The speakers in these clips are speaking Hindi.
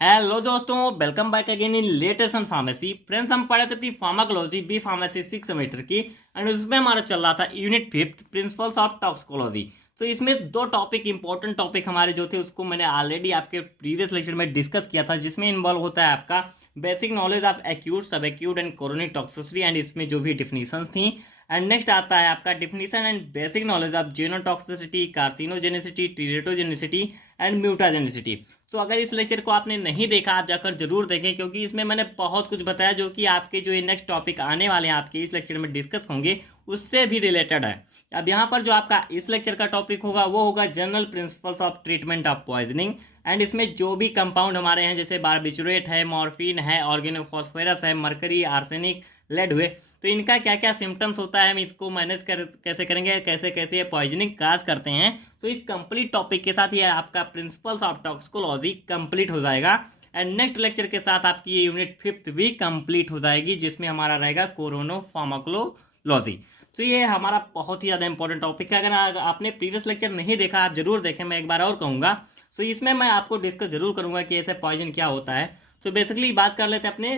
हेलो दोस्तों, welcome back again in latest on pharmacy. Friends, हम पढ़े थे फार्माकोलॉजी बी फार्मेसी 6 सेमेस्टर की एंड उसमें हमारा चल रहा था unit 5th principles of toxicology. तो इसमें दो टॉपिक इंपॉर्टेंट टॉपिक हमारे जो थे उसको मैंने ऑलरेडी आपके प्रीवियस लेक्चर में डिस्कस किया था, जिसमें इन्वॉल्व होता है आपका बेसिक नॉलेज ऑफ एक्यूट, सब acute and chorionic toxicity and इसमें जो भी डिफिनीशंस थी। एंड नेक्स्ट आता है आपका definition and basic knowledge of genotoxicity, carcinogenicity, teratogenicity and mutagenicity. तो अगर इस लेक्चर को आपने नहीं देखा, आप जाकर जरूर देखें, क्योंकि इसमें मैंने बहुत कुछ बताया जो कि आपके जो ये नेक्स्ट टॉपिक आने वाले हैं आपके इस लेक्चर में डिस्कस होंगे उससे भी रिलेटेड है। अब यहाँ पर जो आपका इस लेक्चर का टॉपिक होगा वो होगा general principles of treatment of poisoning. And इसमें जो भी कंपाउंड हमारे हैं जैसे बार्बिचुरेट है, मॉर्फिन है, ऑर्गेनोफॉस्फोरस है, मरकरी, आर्सेनिक, लेड हुए, तो इनका क्या क्या सिम्टम्स होता है, हम इसको मैनेज कैसे करेंगे, कैसे कैसे ये पॉइजनिंग काज करते हैं। तो इस कंप्लीट टॉपिक के साथ ये आपका प्रिंसिपल्स ऑफ टॉक्सिकोलॉजी कंप्लीट हो जाएगा। एंड नेक्स्ट लेक्चर के साथ आपकी ये यूनिट 5th भी कंप्लीट हो जाएगी, जिसमें हमारा रहेगा कोरोनो फार्माकोलॉजी। तो ये हमारा बहुत ही ज़्यादा इंपॉर्टेंट टॉपिक है। अगर आपने प्रीवियस लेक्चर नहीं देखा, आप जरूर देखें, मैं एक बार और कहूँगा। तो इसमें मैं आपको डिस्कस जरूर करूँगा कि ऐसे पॉइजन क्या होता है। तो बेसिकली बात कर लेते हैं अपने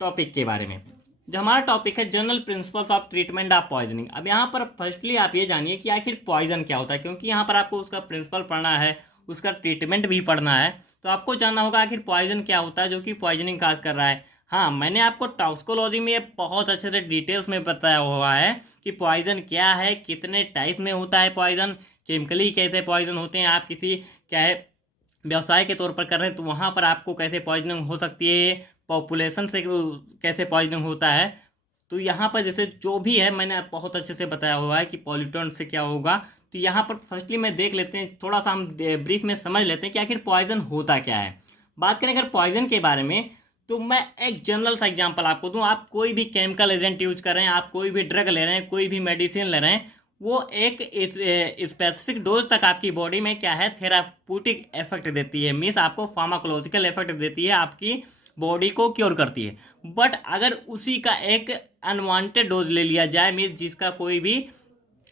टॉपिक के बारे में। जो हमारा टॉपिक है general principles of treatment of poisoning. अब यहाँ पर फर्स्टली आप ये जानिए कि आखिर पॉइजन क्या होता है, क्योंकि यहाँ पर आपको उसका प्रिंसिपल पढ़ना है, उसका ट्रीटमेंट भी पढ़ना है। तो आपको जानना होगा आखिर पॉइजन क्या होता है जो कि पॉइजनिंग काज कर रहा है। हाँ, मैंने आपको टॉक्सिकोलॉजी में बहुत अच्छे से डिटेल्स में बताया हुआ है कि पॉइजन क्या है, कितने टाइप में होता है पॉइजन, केमिकली कैसे पॉइजन होते हैं। आप किसी क्या है व्यवसाय के तौर पर कर रहे हैं तो वहाँ पर आपको कैसे पॉइजनिंग हो सकती है, पॉपुलेशन से कैसे पॉइजनिंग होता है। तो यहाँ पर जैसे जो भी है मैंने बहुत अच्छे से बताया हुआ है कि पॉल्यूटेंट से क्या होगा। तो यहाँ पर फर्स्टली मैं देख लेते हैं, थोड़ा सा हम ब्रीफ में समझ लेते हैं कि आखिर पॉइजन होता क्या है। बात करें अगर पॉइजन के बारे में, तो मैं एक जनरल सा एग्जांपल आपको दूं। आप कोई भी केमिकल एजेंट यूज कर रहे हैं, आप कोई भी ड्रग ले रहे हैं, कोई भी मेडिसिन ले रहे हैं, वो एक स्पेसिफिक डोज तक आपकी बॉडी में क्या है थेराप्यूटिक इफेक्ट देती है, मीन्स आपको फार्माकोलॉजिकल इफेक्ट देती है, आपकी बॉडी को क्योर करती है। बट अगर उसी का एक अनवांटेड डोज ले लिया जाए, मीन्स जिसका कोई भी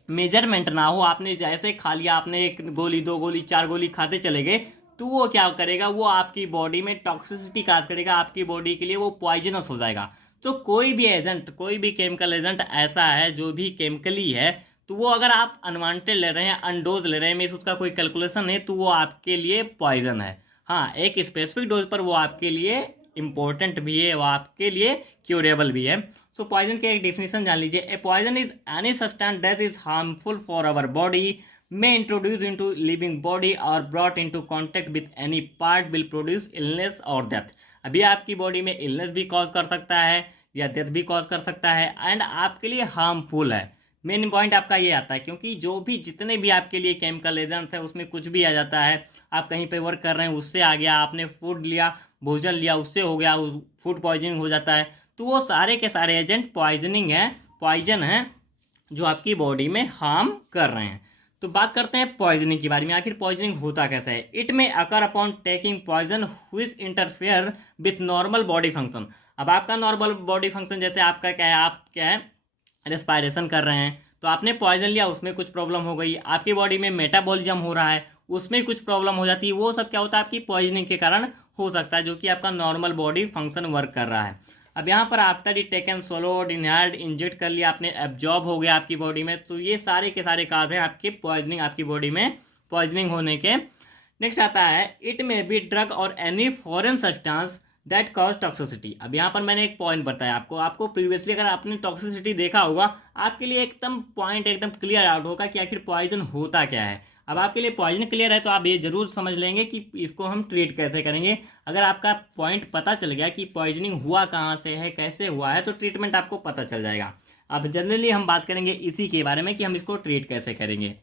मेजरमेंट ना हो, आपने जैसे खा लिया, आपने 1 गोली 2 गोली 4 गोली खाते चले गए, तो वो क्या करेगा, वो आपकी बॉडी में टॉक्सिसिटी काज करेगा, आपकी बॉडी के लिए वो पॉइजनस हो जाएगा। तो कोई भी एजेंट, कोई भी केमिकल एजेंट ऐसा है जो भी केमिकली है, तो वो अगर आप अनवांटेड ले रहे हैं, अनडोज ले रहे हैं, मीन्स उसका कोई कैलकुलेशन है, तो वो आपके लिए पॉइजन है। हाँ, एक स्पेसिफिक डोज पर वो आपके लिए इंपॉर्टेंट भी है, वो आपके लिए क्यूरेबल भी है। सो पॉइजन के एक डिफिनेशन जान लीजिए। A poison is any substance that is harmful for our body, may introduce into living body or brought into contact with any part will produce illness or death। अभी आपकी बॉडी में इलनेस भी कॉज कर सकता है या डेथ भी कॉज कर सकता है एंड आपके लिए हार्मफुल है। मेन पॉइंट आपका ये आता है, क्योंकि जो भी जितने भी आपके लिए केमिकल एजेंट्स है उसमें कुछ भी आ जाता है। आप कहीं पे वर्क कर रहे हैं, उससे आ गया, आपने फूड लिया, भोजन लिया, उससे हो गया, उस फूड पॉइजनिंग हो जाता है। तो वो सारे के सारे एजेंट पॉइजनिंग है, पॉइजन है जो आपकी बॉडी में हार्म कर रहे हैं। तो बात करते हैं पॉइजनिंग के बारे में। आखिर पॉइजनिंग होता कैसा है। It may occur upon taking poison which interfere with normal body function. अब आपका नॉर्मल बॉडी फंक्शन जैसे आपका क्या है, आप क्या है रेस्पायरेशन कर रहे हैं, तो आपने पॉइजन लिया, उसमें कुछ प्रॉब्लम हो गई, आपकी बॉडी में मेटाबॉलिज्म हो रहा है, उसमें कुछ प्रॉब्लम हो जाती है, वो सब क्या होता है आपकी पॉइजनिंग के कारण हो सकता है, जो कि आपका नॉर्मल बॉडी फंक्शन वर्क कर रहा है। अब यहाँ पर after it taken swallowed inhaled inject कर लिया आपने, एब्जॉर्ब हो गया आपकी बॉडी में, तो ये सारे के सारे काज हैं आपके पॉइजनिंग, आपकी बॉडी में पॉइजनिंग होने के। नेक्स्ट आता है इट में बी ड्रग और any foreign substance that cause toxicity. अब यहाँ पर मैंने एक पॉइंट बताया आपको प्रीवियसली अगर आपने टॉक्सिसिटी देखा होगा, आपके लिए एकदम पॉइंट एकदम क्लियर आउट होगा कि आखिर पॉइजन होता क्या है। अब आपके लिए पॉइजन क्लियर है तो आप ये जरूर समझ लेंगे कि इसको हम ट्रीट कैसे करेंगे। अगर आपका पॉइंट पता चल गया कि पॉइजनिंग हुआ कहाँ से है, कैसे हुआ है, तो ट्रीटमेंट आपको पता चल जाएगा। अब जनरली हम बात करेंगे इसी के बारे में कि हम इसको ट्रीट कैसे करेंगे।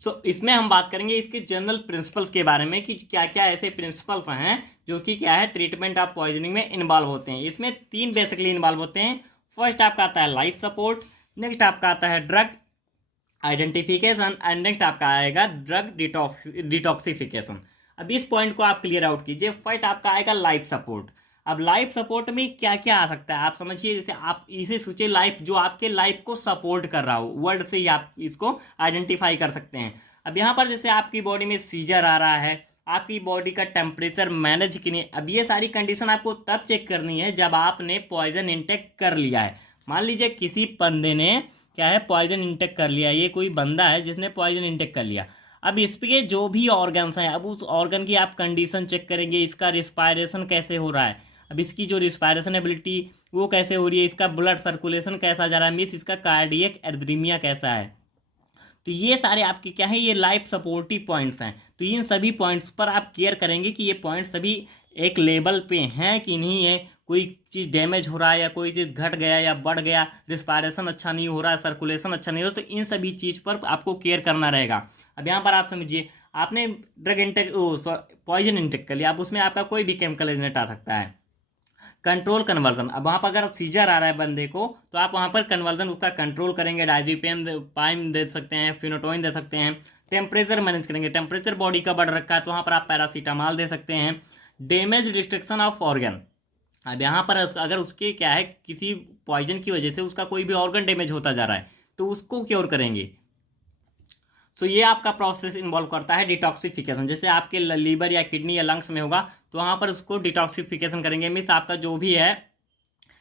इसमें हम बात करेंगे इसके जनरल प्रिंसिपल्स के बारे में कि क्या क्या ऐसे प्रिंसिपल्स हैं जो कि क्या है ट्रीटमेंट ऑफ पॉइजनिंग में इन्वॉल्व होते हैं। इसमें 3 बेसिकली इन्वॉल्व होते हैं। फर्स्ट आपका आता है लाइफ सपोर्ट, नेक्स्ट आपका आता है ड्रग आइडेंटिफिकेशन एंड नेक्स्ट आपका आएगा ड्रग डिटॉक्सिफिकेशन। अब इस पॉइंट को आप क्लियर आउट कीजिए। फर्स्ट आपका आएगा लाइफ सपोर्ट। अब लाइफ सपोर्ट में क्या क्या आ सकता है आप समझिए। जैसे आप इसे सोचिए, लाइफ जो आपके लाइफ को सपोर्ट कर रहा हो, वर्ड से ही आप इसको आइडेंटिफाई कर सकते हैं। अब यहाँ पर जैसे आपकी बॉडी में सीजर आ रहा है, आपकी बॉडी का टेम्परेचर मैनेज कि नहीं। अब ये सारी कंडीशन आपको तब चेक करनी है जब आपने पॉइजन इंटेक कर लिया है। मान लीजिए किसी बंदे ने क्या है पॉइजन इंटेक कर लिया, ये कोई बंदा है जिसने पॉइजन इंटेक कर लिया। अब इसके जो भी ऑर्गन्स हैं, अब उस ऑर्गन की आप कंडीशन चेक करेंगे, इसका रिस्पायरेशन कैसे हो रहा है, अब इसकी जो रिस्पायरेशन एबिलिटी वो कैसे हो रही है, इसका ब्लड सर्कुलेशन कैसा जा रहा है, मीन्स इसका कार्डियक एरिथमिया कैसा है। तो ये सारे आपके क्या है, ये लाइफ सपोर्टिव पॉइंट्स हैं। तो इन सभी पॉइंट्स पर आप केयर करेंगे कि ये पॉइंट्स सभी एक लेवल पे हैं कि नहीं है, कोई चीज़ डैमेज हो रहा है या कोई चीज़ घट गया या बढ़ गया, रिस्पायरेशन अच्छा नहीं हो रहा है, सर्कुलेशन अच्छा नहीं हो रहा, तो इन सभी चीज़ पर आपको केयर करना रहेगा। अब यहाँ पर आप समझिए, आपने ड्रग इंटेक पॉइजन इंटेक कर लिया, अब उसमें आपका कोई भी केमिकल एजेंट आ सकता है। कंट्रोल कन्वर्जन, अब वहाँ पर अगर सीजर आ रहा है बंदे को तो आप वहाँ पर कन्वर्जन उसका कंट्रोल करेंगे, डायजेपियम पाइम दे सकते हैं, फिनोटोइन दे सकते हैं। टेम्परेचर मैनेज करेंगे, टेम्परेचर बॉडी का बढ़ रखा है तो वहाँ पर आप पैरासीटामॉल दे सकते हैं। डैमेज रिस्ट्रिक्शन ऑफ ऑर्गन, अब यहाँ पर अगर उसके क्या है किसी पॉइजन की वजह से उसका कोई भी ऑर्गन डैमेज होता जा रहा है तो उसको क्योर करेंगे। सो ये आपका प्रोसेस इन्वॉल्व करता है डिटॉक्सिफिकेशन। जैसे आपके लीवर या किडनी या लंग्स में होगा तो वहाँ पर उसको डिटॉक्सिफिकेशन करेंगे, मीन्स आपका जो भी है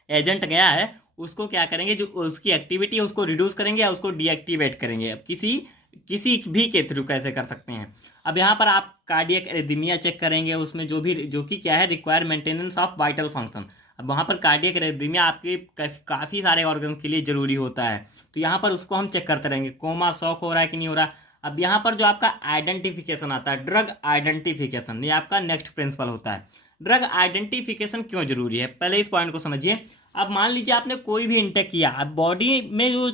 एजेंट गया है उसको क्या करेंगे, जो उसकी एक्टिविटी है उसको रिड्यूस करेंगे या उसको डीएक्टिवेट करेंगे। अब किसी भी के थ्रू कैसे कर सकते हैं। अब यहाँ पर आप कार्डियक एरिथमिया चेक करेंगे, उसमें जो कि क्या है require maintenance of vital function. अब वहाँ पर कार्डियक एरिथमिया आपके काफ़ी सारे ऑर्गन के लिए ज़रूरी होता है, तो यहाँ पर उसको हम चेक करते रहेंगे, कोमा शॉक हो रहा है कि नहीं हो रहा। अब यहाँ पर जो आपका आइडेंटिफिकेशन आता है, ड्रग आइडेंटिफिकेशन, ये आपका नेक्स्ट प्रिंसिपल होता है। ड्रग आइडेंटिफिकेशन क्यों जरूरी है, पहले इस पॉइंट को समझिए। अब मान लीजिए आपने कोई भी इंटेक किया, अब बॉडी में जो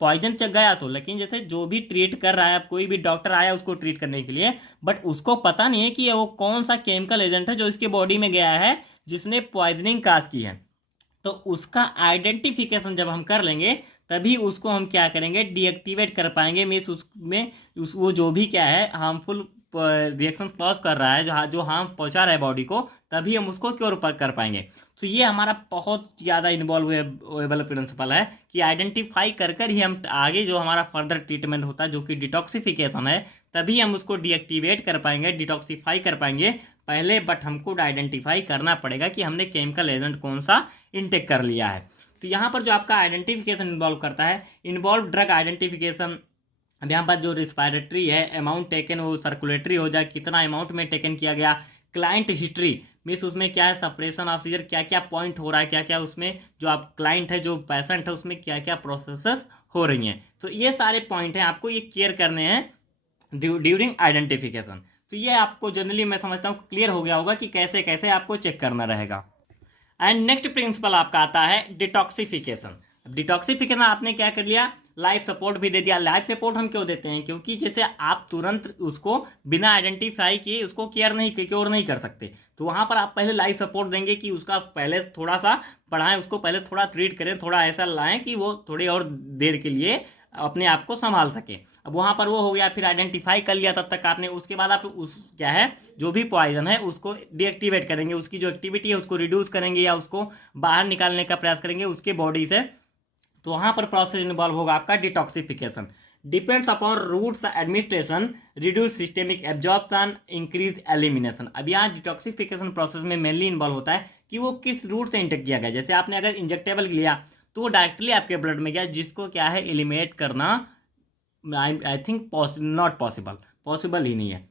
पॉइजन चल गया तो, लेकिन जैसे जो भी ट्रीट कर रहा है, अब कोई भी डॉक्टर आया उसको ट्रीट करने के लिए, बट उसको पता नहीं है कि वो कौन सा केमिकल एजेंट है जो इसके बॉडी में गया है जिसने पॉइजनिंग काज की है। तो उसका आइडेंटिफिकेशन जब हम कर लेंगे तभी उसको हम क्या करेंगे, डीएक्टिवेट कर पाएंगे। मीन्स उसमें वो जो भी क्या है हार्मफुल रिएक्शन कॉज कर रहा है, जो हार्म पहुंचा रहा है बॉडी को, तभी हम उसको क्योर कर पाएंगे। तो ये हमारा बहुत ज़्यादा इन्वॉल्वेबल प्रिंसिपल है कि आइडेंटिफाई कर ही हम आगे जो हमारा फर्दर ट्रीटमेंट होता है जो कि डिटॉक्सिफिकेशन है, तभी हम उसको डीएक्टिवेट कर पाएंगे, डिटॉक्सिफाई कर पाएंगे पहले। बट हमको आइडेंटिफाई करना पड़ेगा कि हमने केमिकल एजेंट कौन सा इंटेक कर लिया है। तो यहाँ पर जो आपका आइडेंटिफिकेशन इन्वॉल्व करता है, इन्वॉल्व ड्रग आइडेंटिफिकेशन। अब यहाँ पर जो रिस्पायरेटरी है अमाउंट टेकन वो सर्कुलेटरी हो जाए, कितना अमाउंट में टेकन किया गया। क्लाइंट हिस्ट्री मीन्स उसमें क्या है सप्रेशन ऑफ सीजर, क्या क्या पॉइंट हो रहा है, क्या क्या उसमें जो आप क्लाइंट है जो पेशेंट है उसमें क्या क्या प्रोसेसेस हो रही हैं। तो ये सारे पॉइंट हैं आपको ये केयर करने हैं ड्यूरिंग आइडेंटिफिकेशन। तो ये आपको जनरली मैं समझता हूँ क्लियर हो गया होगा कि कैसे कैसे आपको चेक करना रहेगा। एंड नेक्स्ट प्रिंसिपल आपका आता है डिटॉक्सिफिकेशन। डिटॉक्सिफिकेशन आपने क्या कर लिया, लाइफ सपोर्ट भी दे दिया। लाइफ सपोर्ट हम क्यों देते हैं, क्योंकि जैसे आप तुरंत उसको बिना आइडेंटिफाई किए उसको क्योर नहीं कर सकते, तो वहां पर आप पहले लाइफ सपोर्ट देंगे कि उसका पहले थोड़ा सा बढ़ाएं, उसको पहले थोड़ा ट्रीट करें, थोड़ा ऐसा लाएं कि वो थोड़ी और देर के लिए अपने आप को संभाल सके। अब वहां पर वो हो गया, फिर आइडेंटिफाई कर लिया तब तक आपने, उसके बाद आप उस क्या है जो भी पॉइजन है उसको डीएक्टिवेट करेंगे, उसकी जो एक्टिविटी है उसको रिड्यूस करेंगे या उसको बाहर निकालने का प्रयास करेंगे उसके बॉडी से। तो वहां पर प्रोसेस इन्वॉल्व होगा आपका detoxification. Depends upon routes administration, reduce systemic absorption, increase elimination. अब यहाँ डिटॉक्सिफिकेशन प्रोसेस में मेनली इन्वॉल्व होता है कि वो किस रूट से इंटेक किया गया। जैसे आपने अगर इंजेक्टेबल लिया तो वो डायरेक्टली आपके ब्लड में गया, जिसको क्या है एलिमिनेट करना आई थिंक नॉट पॉसिबल ही नहीं है।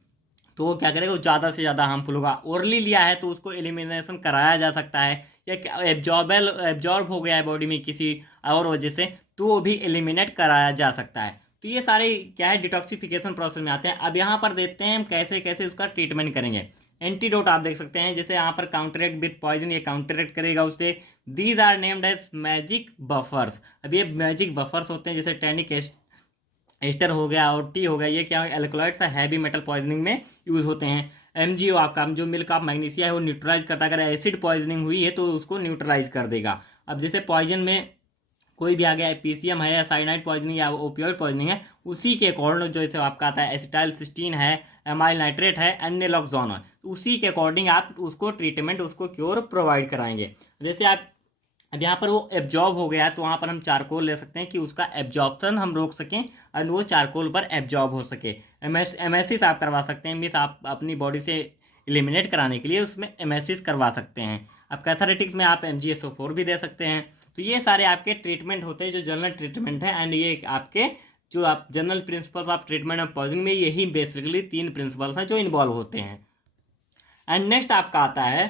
तो वो क्या करेगा, वो ज़्यादा से ज़्यादा हार्मफुल होगा। ओरली लिया है तो उसको एलिमिनेशन कराया जा सकता है, या एब्जॉर्ब हो गया है बॉडी में किसी और वजह से तो वो भी एलिमिनेट कराया जा सकता है। तो ये सारे क्या है डिटॉक्सिफिकेशन प्रोसेस में आते हैं। अब यहाँ पर देखते हैं हम कैसे कैसे उसका ट्रीटमेंट करेंगे। एंटीडोट आप देख सकते हैं, जैसे यहाँ पर काउंटरएक्ट विथ पॉइजन, ये काउंटरएक्ट करेगा उससे। These are named as magic buffers. अब ये मैजिक बफर्स होते हैं, जैसे टैनिक एस्टर हो गया और टी हो गया, ये क्या है एल्कलॉइड्स हैवी मेटल पॉइजनिंग में यूज होते हैं। एमजीओ आपका जो मिल्क ऑफ मैग्नीशिया है वो न्यूट्रलाइज करता है, अगर एसिड पॉइजनिंग हुई है तो उसको न्यूट्रलाइज कर देगा। अब जैसे पॉइजन में कोई भी आ गया, पीसीएम है या साइनाइड पॉइजनिंग या ओपियोइड पॉइजनिंग है, उसी के अकॉर्डिंग जो जैसे आपका आता है एसिटाइल सिस्टीन है, एमाइल नाइट्रेट है, एनेलॉक्सोन है, उसी के अकॉर्डिंग आप उसको ट्रीटमेंट उसको क्योर प्रोवाइड कराएंगे। जैसे आप अब यहाँ पर वो एब्जॉर्ब हो गया तो वहाँ पर हम चारकोल ले सकते हैं कि उसका एब्जॉर्प्शन हम रोक सकें और वो चारकोल पर एब्जॉर्ब हो सके। एमएससीस आप करवा सकते हैं, मीन्स आप अपनी बॉडी से एलिमिनेट कराने के लिए उसमें एमएससीस करवा सकते हैं। आप कैथारेटिक्स में आप MgSO4 भी दे सकते हैं। तो ये सारे आपके ट्रीटमेंट होते हैं जो जनरल ट्रीटमेंट है, एंड ये आपके जो आप general principles of treatment of poisoning में यही बेसिकली 3 प्रिंसिपल्स हैं जो इन्वॉल्व होते हैं। एंड नेक्स्ट आपका आता है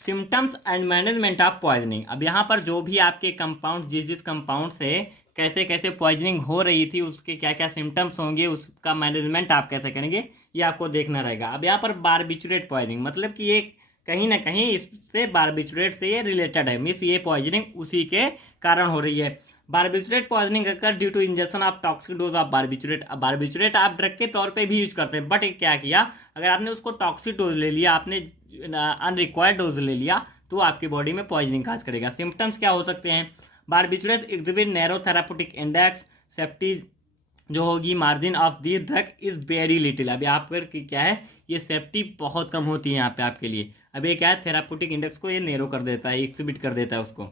symptoms and management of poisoning. अब यहाँ पर जो भी आपके कंपाउंड जिस कंपाउंड से कैसे कैसे पॉइजनिंग हो रही थी उसके क्या क्या सिम्टम्स होंगे, उसका मैनेजमेंट आप कैसे करेंगे ये आपको देखना रहेगा। अब यहाँ पर बारबिचुरेट पॉइजनिंग मतलब कि ये कहीं ना कहीं इससे बारबिचुरेट से ये रिलेटेड है, मीन्स ये पॉइजनिंग उसी के कारण हो रही है। Barbiturate poisoning occur due to injection of toxic dose of barbiturate. अब बारबिचुरेट आप ड्रग के तौर पे भी यूज करते हैं, बट क्या किया, अगर आपने उसको टॉक्सिक डोज ले लिया, आपने अनरिक्वायर्ड डोज ले लिया, तो आपकी बॉडी में पॉइजनिंग काज करेगा। सिम्टम्स क्या हो सकते हैं, barbiturates exhibit narrow therapeutic index, safety जो होगी margin of the drug is very little. अब यहाँ पर क्या है, ये सेफ्टी बहुत कम होती है यहाँ पे आपके लिए। अब ये क्या है, थेराप्यूटिक इंडेक्स को ये नैरो कर देता है, एक्सिबिट कर देता है उसको।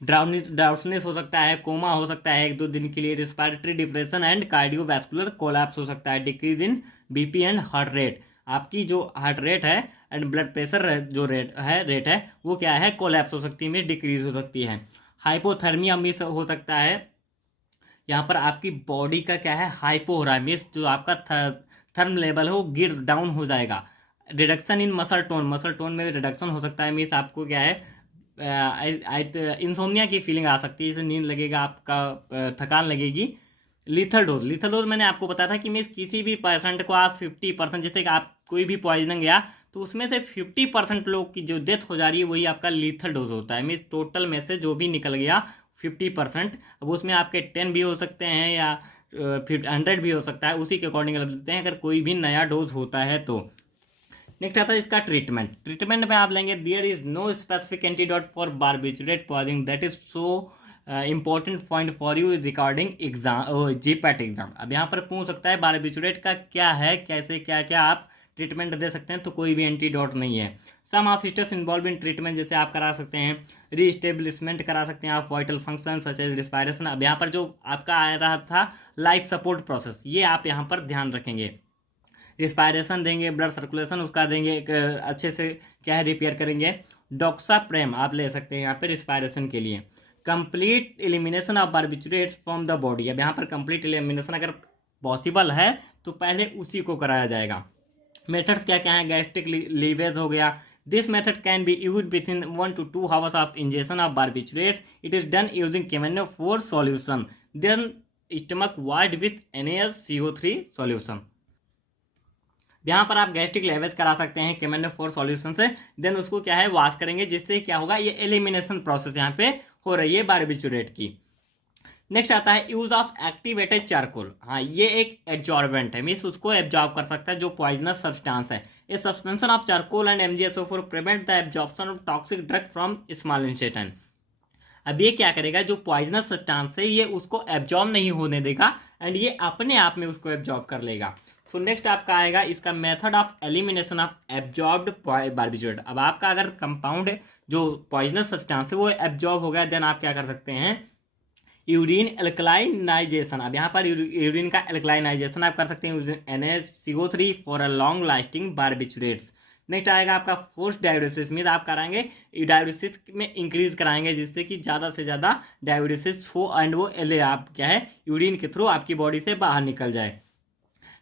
ड्राउसनेस हो सकता है, कोमा हो सकता है 1-2 दिन के लिए, respiratory depression and cardiovascular collapse हो सकता है, decrease in BP and heart rate. आपकी जो हार्ट रेट है एंड ब्लड प्रेशर जो रेट है वो क्या है, कोलैप्स हो सकती है, डिक्रीज हो सकती है। हाइपोथर्मिया मिस हो सकता है, यहाँ पर आपकी बॉडी का क्या है, हाइपो हो रहा है, मिस जो आपका थर्म लेवल है वो गिर डाउन हो जाएगा। रिडक्शन इन मसल टोन में रिडक्शन हो सकता है, मीन्स आपको क्या है इंसोम्निया की फीलिंग आ सकती है, जैसे नींद लगेगा, आपका थकान लगेगी। लीथल डोज मैंने आपको बताया था कि मीन्स किसी भी परसेंट को आप 50%, जैसे कि आप कोई भी पॉइजनिंग गया तो उसमें से 50% लोग की जो डेथ हो जा रही है वही आपका लीथल डोज होता है, मीन्स टोटल में से जो भी निकल गया 50%। अब उसमें आपके 10 भी हो सकते हैं या 100 भी हो सकता है, उसी के अकॉर्डिंग लेते हैं अगर कोई भी नया डोज होता है तो। नेक्स्ट आता है इसका ट्रीटमेंट में आप लेंगे, there is no specific antidote for barbiturate poisoning, that is so important point for you regarding exam GPAT exam. अब यहाँ पर पूछ सकता है बारबिचुरेट का क्या है, कैसे क्या क्या आप ट्रीटमेंट दे सकते हैं, तो कोई भी एंटीडोट नहीं है। Some of steps involve in treatment, जैसे आप करा सकते हैं रीस्टेब्लिशमेंट करा सकते हैं आप vital function such as respiration. अब यहाँ पर जो आपका आ रहा था लाइफ सपोर्ट प्रोसेस, ये आप यहाँ पर ध्यान रखेंगे। रिस्पायरेशन देंगे, ब्लड सर्कुलेशन उसका देंगे, एक अच्छे से क्या है रिपेयर करेंगे। डॉक्साप्रेम आप ले सकते हैं यहाँ पे रिस्पायरेशन के लिए। Complete elimination of barbiturates from the body. अब यहाँ पर कंप्लीट एलिमिनेशन अगर पॉसिबल है तो पहले उसी को कराया जाएगा। मेथड्स क्या क्या है, गैस्ट्रिक लीवेज हो गया, this method can be use within 1 to 2 hours of injection of barbiturates, it is done using KMNO4 solution, then stomach wide with NaCO3 solution. यहाँ पर आप गैस्ट्रिक लेवेज करा सकते हैं KMNO4 सॉल्यूशन से, देन उसको क्या है वॉश करेंगे, जिससे क्या होगा ये एलिमिनेशन प्रोसेस यहाँ पे हो रही है बारबिचुरेट की। नेक्स्ट आता है यूज ऑफ एक्टिवेटेड चारकोल। हाँ, ये एक एब्जॉर्बेंट है, मीन्स उसको एब्जॉर्ब कर सकता है जो पॉइजनस सब्सटेंस है। A suspension of charcoal and MgSO4 prevent the absorption of toxic drug from small intestine. अब ये क्या करेगा, जो पॉइजनस सब्सटेंस है ये उसको एब्जॉर्ब नहीं होने देगा एंड ये अपने आप में उसको एब्जॉर्ब कर लेगा। सो नेक्स्ट आपका आएगा इसका method of elimination of absorbed barbiturate. अब आपका अगर कंपाउंड जो पॉइजनस सब्सटेंस है वो एब्जॉर्ब हो गया, देन आप क्या कर सकते हैं, यूरिन एल्कलाइनाइजेशन। अब यहाँ पर यूरिन का एल्कलाइनाइजेशन आप कर सकते हैं NaCO3 for a long lasting barbiturates. Next आएगा आपका फोर्स डाययूरेसिस, मीन आप कराएंगे डाययूरेसिस में इंक्रीज कराएंगे जिससे कि ज़्यादा से ज़्यादा डाययूरेसिस हो एंड वो आप क्या है यूरिन के थ्रू आपकी बॉडी से बाहर निकल जाए।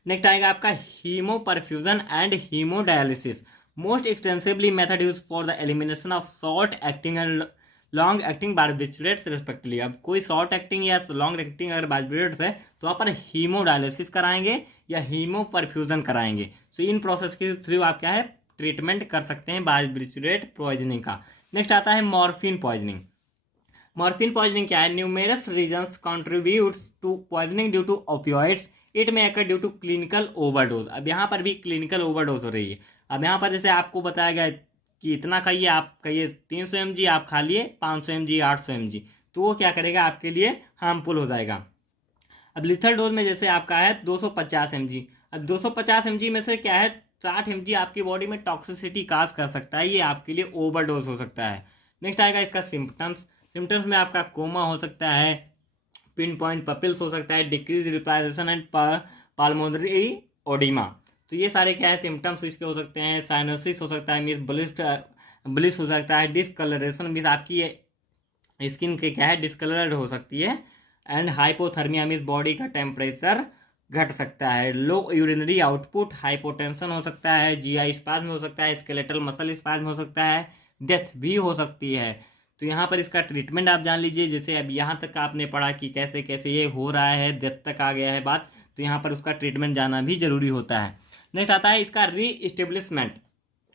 नेक्स्ट आएगा आपका haemoperfusion and haemodialysis, most extensively method use for the elimination of short acting and long acting barbiturates respectively. अब कोई शॉर्ट एक्टिंग या लॉन्ग एक्टिंग अगर बारबिचुरेट्स है तो वहाँ पर हीमोडायलिसिस कराएंगे या हीमो परफ्यूजन कराएंगे। सो इन प्रोसेस के थ्रू आप क्या है ट्रीटमेंट कर सकते हैं बारबिचुरेट पॉइजनिंग का। नेक्स्ट आता है मॉर्फिन पॉइजनिंग। मॉर्फिन पॉइजनिंग क्या है, numerous reasons contributes to poisoning due to opioids, it may occur due to clinical overdose. अब यहाँ पर भी क्लिनिकल ओवरडोज हो रही है। अब यहाँ पर जैसे आपको बताया गया कि इतना खाइए, आप कहिए 300 mg आप खा लिए, 500 mg 800 mg, तो वो क्या करेगा आपके लिए हार्मफुल हो जाएगा। अब लिथल डोज में जैसे आपका है 250 mg, अब 250 mg में से क्या है 60 mg आपकी बॉडी में टॉक्सिसिटी काज कर सकता है, ये आपके लिए ओवरडोज हो सकता है। नेक्स्ट आएगा इसका सिम्टम्स में आपका कोमा हो सकता है, पिन पॉइंट पपिल्स हो सकता है, डिक्रीज रिस्पायरेशन एंड पाल्मोनरी ओडिमा। तो ये सारे क्या है सिम्टम्स इसके हो सकते हैं। साइनोसिस हो सकता है, मीन्स ब्लिस हो सकता है, डिसकलरेशन मीन्स आपकी स्किन के क्या है डिसकलर्ड हो सकती है, एंड हाइपोथर्मिया मीन्स बॉडी का टेम्परेचर घट सकता है, लो यूरिनरी आउटपुट, हाइपोटेंशन हो सकता है, जीआई स्पाज्म हो सकता है, स्केलेटल मसल स्पाज्म हो सकता है, डेथ भी हो सकती है। तो यहाँ पर इसका ट्रीटमेंट आप जान लीजिए। जैसे अब यहाँ तक आपने पढ़ा कि कैसे कैसे ये हो रहा है, डेथ तक आ गया है बात, तो यहाँ पर उसका ट्रीटमेंट जाना भी जरूरी होता है। नेक्स्ट आता है इसका री इस्टेब्लिशमेंट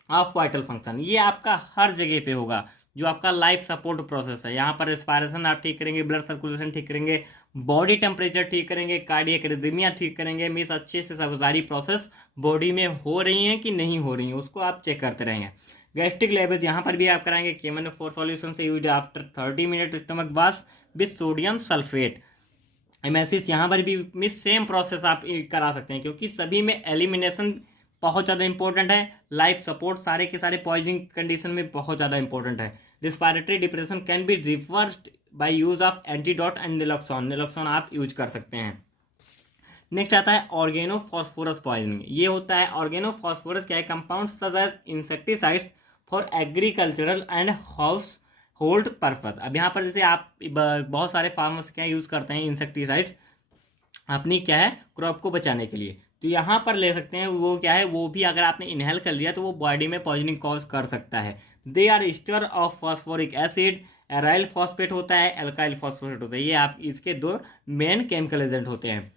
ऑफ वाइटल फंक्शन। ये आपका हर जगह पे होगा, जो आपका लाइफ सपोर्ट प्रोसेस है। यहाँ पर रेस्पिरेशन आप ठीक करेंगे, ब्लड सर्कुलेशन ठीक करेंगे, बॉडी टेम्परेचर ठीक करेंगे, कार्डियक रिदमिया ठीक करेंगे, मीन्स अच्छे से सब सारी प्रोसेस बॉडी में हो रही हैं कि नहीं हो रही हैं उसको आप चेक करते रहेंगे। गैस्ट्रिक लेवल्स यहाँ पर भी आप कराएंगे KMNO4 सॉल्यूशन से use after 30 minute stomach bath with sodium sulphate. Emesis यहाँ पर भी मिस सेम प्रोसेस आप करा सकते हैं, क्योंकि सभी में एलिमिनेशन बहुत ज़्यादा इंपॉर्टेंट है, लाइफ सपोर्ट सारे के सारे पॉइजनिंग कंडीशन में बहुत ज़्यादा इंपॉर्टेंट है। Respiratory depression can be reversed by use of antidote and naloxone. Naloxone आप यूज कर सकते हैं। नेक्स्ट आता है ऑर्गेनोफॉस्फोरस पॉइजनिंग। ये होता है ऑर्गेनोफॉस्फोरस क्या है compound such as insecticides for agricultural and household purpose. अब यहाँ पर जैसे आप बहुत सारे फार्मर्स क्या यूज़ करते हैं इंसेक्टिसाइड्स अपनी क्या है क्रॉप को बचाने के लिए, तो यहाँ पर ले सकते हैं। वो क्या है वो भी अगर आपने इनहेल कर लिया तो वो बॉडी में पॉइजनिंग कॉज कर सकता है। They are ester of phosphoric acid, aryl phosphate होता है, एल्काइल फॉस्फेट होता है। ये आप इसके दो मेन केमिकल एजेंट होते हैं।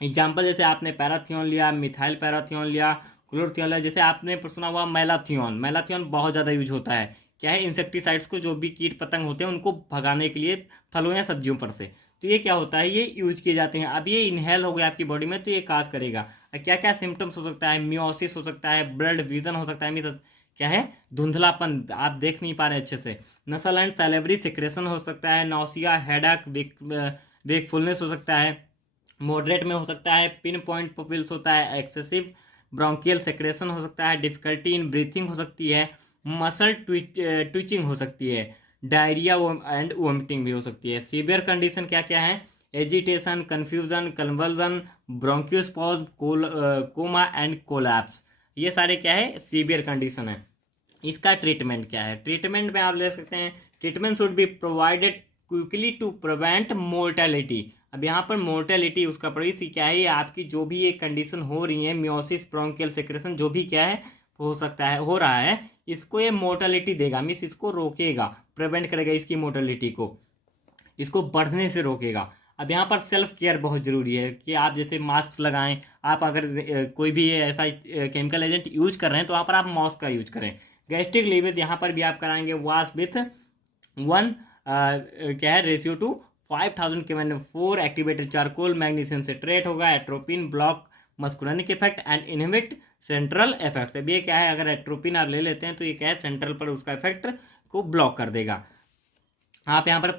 एग्जाम्पल जैसे आपने पैराथियोन लिया, मिथाइल पैराथियोन लिया, क्लोरोथियोन लिया। जैसे आपने सुना हुआ मैलाथियोन, मैलाथियोन बहुत ज़्यादा यूज होता है। क्या है इंसेक्टिसाइड्स को जो भी कीट पतंग होते हैं उनको भगाने के लिए फलों या सब्जियों पर से, तो ये क्या होता है ये यूज किए जाते हैं। अब ये इनहेल हो गया आपकी बॉडी में तो ये काज करेगा। क्या क्या सिम्टम्स हो सकता है, मियोसिस हो सकता है, ब्लड विजन हो सकता है, मीन्स क्या है धुंधलापन, आप देख नहीं पा रहे अच्छे से, नसल एंड सैलेवरी सिक्रेशन हो सकता है, नौसिया, हेडेक, वेकफुलनेस हो सकता है, मॉडरेट में हो सकता है, पिन पॉइंट पपिल्स होता है, एक्सेसिव ब्रोंकियल सेक्रेशन हो सकता है, डिफिकल्टी इन ब्रीथिंग हो सकती है, मसल ट्विचिंग हो सकती है, डायरिया एंड वोमिटिंग भी हो सकती है। सीवियर कंडीशन क्या क्या है, agitation, confusion, conversion, bronchospasm, coma and collapse. ये सारे क्या है सीवियर कंडीशन है। इसका ट्रीटमेंट क्या है, ट्रीटमेंट में आप ले सकते हैं treatment should be provided quickly to prevent mortality. अब यहाँ पर मोर्टेलिटी उसका प्रॉपर्टी क्या है, ये आपकी जो भी ये कंडीशन हो रही है मियोसिस, ब्रोंकियल सेक्रेशन जो भी क्या है हो सकता है हो रहा है, इसको ये मोर्टेलिटी देगा, मीन्स इसको रोकेगा, प्रिवेंट करेगा इसकी मोर्टेलिटी को, इसको बढ़ने से रोकेगा। अब यहाँ पर सेल्फ केयर बहुत ज़रूरी है कि आप जैसे मास्क लगाएं, आप अगर कोई भी ऐसा केमिकल एजेंट यूज कर रहे हैं तो वहाँ पर आप मास्क का यूज करें। गैस्ट्रिक लीवेज यहाँ पर भी आप कराएंगे वॉश विथ 1 क्या है ratio to 5000 KMNO4 activated charcoal, magnesium citrate होगा, atropine block muscarinic effect and inhibit central effect. अब ये क्या है अगर एट्रोपिन आप ले लेते हैं तो ये क्या है सेंट्रल पर उसका इफेक्ट को ब्लॉक कर देगा। आप यहाँ पर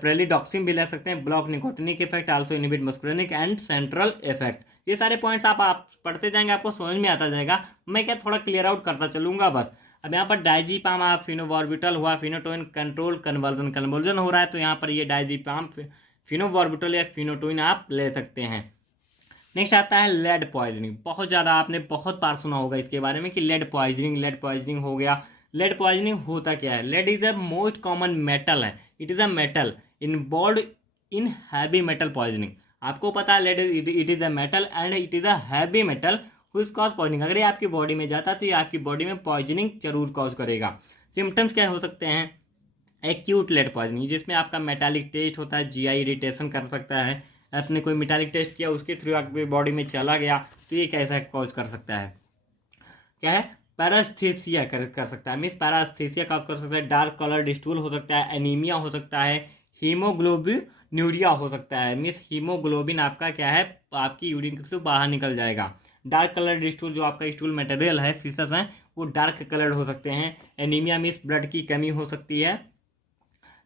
प्रेलिडॉक्सिन भी ले सकते हैं, block nicotinic effect, also inhibit मस्कुलिनिक and central effect. ये सारे पॉइंट्स आप पढ़ते जाएंगे आपको समझ में आता जाएगा, मैं क्या थोड़ा क्लियर आउट करता चलूंगा बस। अब यहाँ पर डाइजीपाम आप फिनोवार्बिटल हुआ, फिनोटोइन कंट्रोल कन्वर्जन हो रहा है तो यहाँ पर ये डाइजीपाम फिनोवार्बिटल या फिनोटोइन आप ले सकते हैं। नेक्स्ट आता है लेड पॉइजनिंग। बहुत ज़्यादा आपने बहुत बार सुना होगा इसके बारे में कि लेड पॉइजनिंग हो गया। लेड पॉइजनिंग होता क्या है, lead is a most common metal है, it is a metal involved in heavy metal poisoning. आपको पता है lead it is a metal and it is a heavy metal whose cause poisoning. अगर ये आपकी बॉडी में जाता है तो ये आपकी बॉडी में पॉइजनिंग जरूर कॉज करेगा। सिम्टम्स क्या हो सकते हैं, एक्यूट लेड पॉइजनिंग जिसमें आपका मेटालिक टेस्ट होता है, जीआई इरिटेशन कर सकता है, आपने कोई मेटालिक टेस्ट किया उसके थ्रू आपकी बॉडी में चला गया तो ये कैसा कॉज कर सकता है, क्या है पैरास्थीसिया कर सकता है, मीन्स पैरास्थीसिया कॉज कर सकता है, डार्क कलर स्टूल हो सकता है, एनीमिया हो सकता है, हीमोग्लोबिन्यूरिया हो सकता है, मीन्स हीमोग्लोबिन आपका क्या है आपकी यूरिन के थ्रू बाहर निकल जाएगा। डार्क कलर स्टूल जो आपका स्टूल मटेरियल है फीसस हैं वो डार्क कलर्ड हो सकते हैं। एनीमिया मीन्स ब्लड की कमी हो सकती है,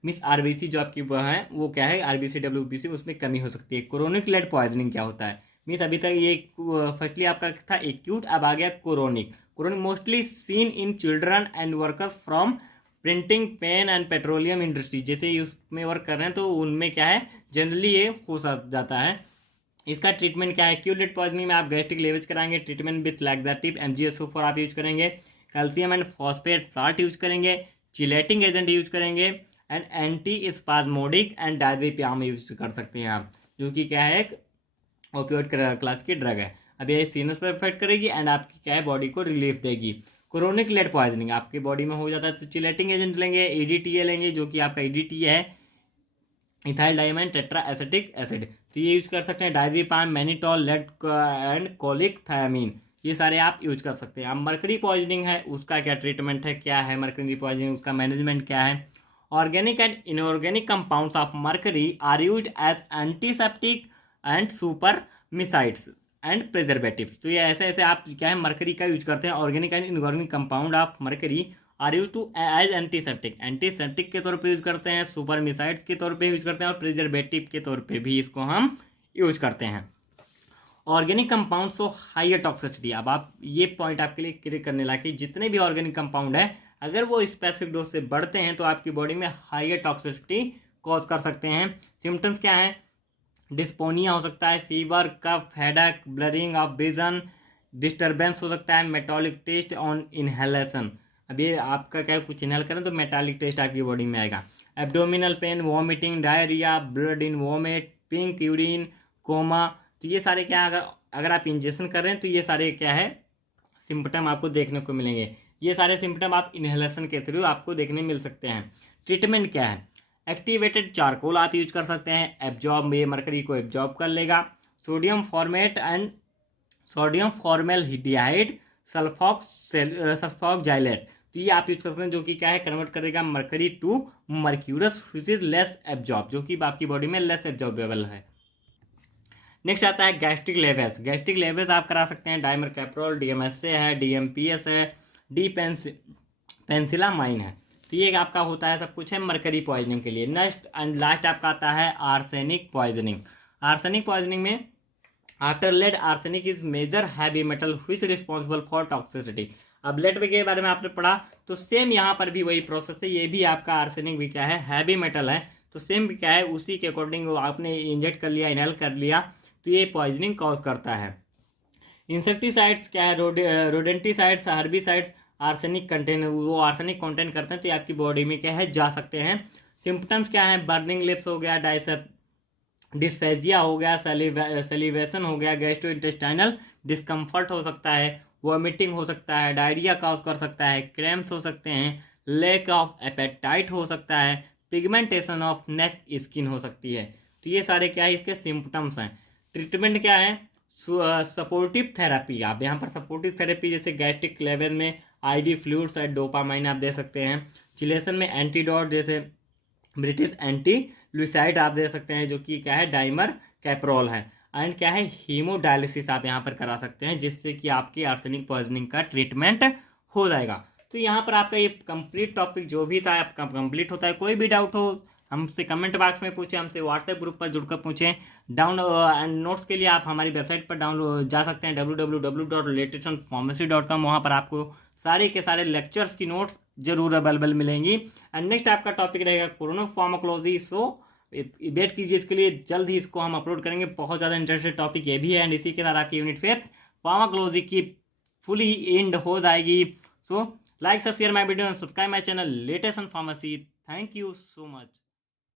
मिस आरबीसी जो आपकी है वो क्या है आरबीसी डब्ल्यूबीसी उसमें कमी हो सकती है। क्रोनिक लेड पॉइजनिंग क्या होता है, मीन्स अभी तक ये फर्स्टली आपका था एक्यूट, अब आ गया chronic mostly seen in children and workers from printing, paint and petroleum industry. जैसे उसमें वर्क कर रहे हैं तो उनमें क्या है जनरली ये हो जाता है। इसका ट्रीटमेंट क्या है? एक्यूट लीड पॉइजनिंग में आप गैस्ट्रिक लेवेज कराएंगे, ट्रीटमेंट विथ लैक्साटिव MgSO4 आप यूज करेंगे, calcium and phosphate salt use करेंगे, चिलेटिंग एजेंट यूज करेंगे, and antispasmodic and diazepam use कर सकते हैं आप, जो कि क्या है, एक ओपियोइड क्लास की ड्रग है। अब ये सीनस पर इफेक्ट करेगी एंड आपकी क्या है, बॉडी को रिलीफ देगी। क्रोनिक लीड पॉइजनिंग आपकी बॉडी में हो जाता है तो चिलेटिंग एजेंट लेंगे, EDTA लेंगे, जो कि आपका EDTA है, इथाइल डाइमैन टेट्रा एसिटिक एसिड, तो ये यूज कर सकते हैं। Diazepam, mannitol, lead and colic thiamine, ये सारे आप यूज कर सकते हैं। अब मर्करी पॉइजनिंग है, उसका क्या ट्रीटमेंट है, क्या है मर्करी पॉइजनिंग, उसका मैनेजमेंट क्या है? Organic and inorganic compounds of mercury are used as antiseptic and germicides and preservatives, तो ये ऐसे ऐसे आप क्या है, मर्करी का यूज करते हैं। Organic and inorganic compound of mercury are use to as antiseptic के तौर पे यूज करते हैं, सुपरमिसाइड्स के तौर पे यूज करते हैं, और प्रिजर्वेटिव के तौर पे भी इसको हम यूज करते हैं। Organic compound so higher toxicity, अब आप ये पॉइंट आपके लिए क्लियर करने लायक है, जितने भी ऑर्गेनिक कंपाउंड है अगर वो स्पेसिफिक डोज से बढ़ते हैं तो आपकी बॉडी में हाइयर टॉक्सिसिटी कॉज कर सकते हैं। सिम्टम्स क्या है? डिस्पोनिया हो सकता है, fever, cough, headache, blurring of vision, disturbance हो सकता है, मेटालिक टेस्ट ऑन इनहेलेशन, अब ये आपका क्या है, कुछ इनहेल करें तो मेटालिक टेस्ट आपकी बॉडी में आएगा। Abdominal pain, vomiting, diarrhoea, blood in vomit, pink urine, coma, तो ये सारे क्या है, अगर आप इंजेक्शन कर रहे हैं तो ये सारे क्या है, सिम्पटम आपको देखने को मिलेंगे। ये सारे सिम्पटम आप इनहेलेशन के थ्रू आपको देखने मिल सकते हैं। ट्रीटमेंट क्या है? एक्टिवेटेड चारकोल आप यूज कर सकते हैं, एब्जॉर्ब, ये मरकरी को एब्जॉर्ब कर लेगा। Sodium formate and sodium formaldehyde sulphoxylate, तो ये आप यूज कर सकते हैं, जो कि क्या है, कन्वर्ट करेगा mercury to mercurous which is less absorb, जो कि आपकी बॉडी में लेस एब्जॉर्बेबल है। नेक्स्ट आता है गैस्ट्रिक लेवेज। गैस्ट्रिक लेवेज आप करा सकते हैं, डाइमर कैप्रोल, DMSA है, DMPS है, डी पेंसिलामाइन है, तो ये आपका होता है, सब कुछ है मरकरी पॉइजनिंग के लिए। नेक्स्ट एंड लास्ट आपका आता है आर्सेनिक पॉइजनिंग। आर्सेनिक पॉइजनिंग में after lead arsenic is major heavy metal which responsible for toxicity. अब लेड के बारे में आपने पढ़ा तो सेम यहाँ पर भी वही प्रोसेस है, ये भी आपका आर्सेनिक भी क्या है, हैवी मेटल है, तो सेम भी क्या है, उसी के अकॉर्डिंग आपने इंजेक्ट कर लिया, इनहेल कर लिया, तो ये पॉइजनिंग कॉज करता है। इंसेक्टिसाइड्स क्या है, रोडेंटिसाइड्स, हर्बिसाइड्स आर्सेनिक कंटेन, वो आर्सेनिक कंटेन करते हैं, तो ये आपकी बॉडी में क्या है, जा सकते हैं। सिम्टम्स क्या है? बर्निंग लिप्स हो गया, डिस्फेजिया हो गया, सेलिवेशन हो गया, गैस्ट्रो इंटेस्टाइनल डिस्कम्फर्ट हो सकता है, वॉमिटिंग हो सकता है, डायरिया कॉज कर सकता है, क्रैम्प्स हो सकते हैं, लैक ऑफ एपेटाइट हो सकता है, पिगमेंटेशन ऑफ नेक स्किन हो सकती है, तो ये सारे क्या है, इसके सिम्टम्स हैं। ट्रीटमेंट क्या है? सपोर्टिव थेरेपी, आप यहाँ पर सपोर्टिव थेरेपी जैसे गैस्ट्रिक लेवल में IV फ्लूइड्स और डोपामाइन आप दे सकते हैं। चिलेशन में एंटीडोट जैसे ब्रिटिश एंटी लुसाइड आप दे सकते हैं, जो कि क्या है, डाइमर कैप्रोल है। एंड क्या है, हीमोडायलिसिस आप यहाँ पर करा सकते हैं, जिससे कि आपकी आर्सेनिक पॉइजनिंग का ट्रीटमेंट हो जाएगा। तो यहाँ पर आपका ये कंप्लीट टॉपिक जो भी था आपका कंप्लीट होता है। कोई भी डाउट हो हमसे कमेंट बॉक्स में पूछें, हमसे व्हाट्सएप ग्रुप पर जुड़कर पूछें। डाउन एंड नोट्स के लिए आप हमारी वेबसाइट पर डाउनलोड जा सकते हैं www.latestpharmacy.com, वहाँ पर आपको सारे के सारे लेक्चर्स की नोट्स जरूर अवेलेबल मिलेंगी। एंड नेक्स्ट आपका टॉपिक रहेगा कोरोना फार्माकोलॉजी, सो वेट कीजिए, इसके लिए जल्द ही इसको हम अपलोड करेंगे। बहुत ज़्यादा इंटरेस्टेड टॉपिक ये भी है, एंड इसी के साथ आपकी यूनिट 5th फार्माकोलॉजी की फुली एंड हो जाएगी। So like share my video and subscribe my channel latest in pharmacy. Thank you so much.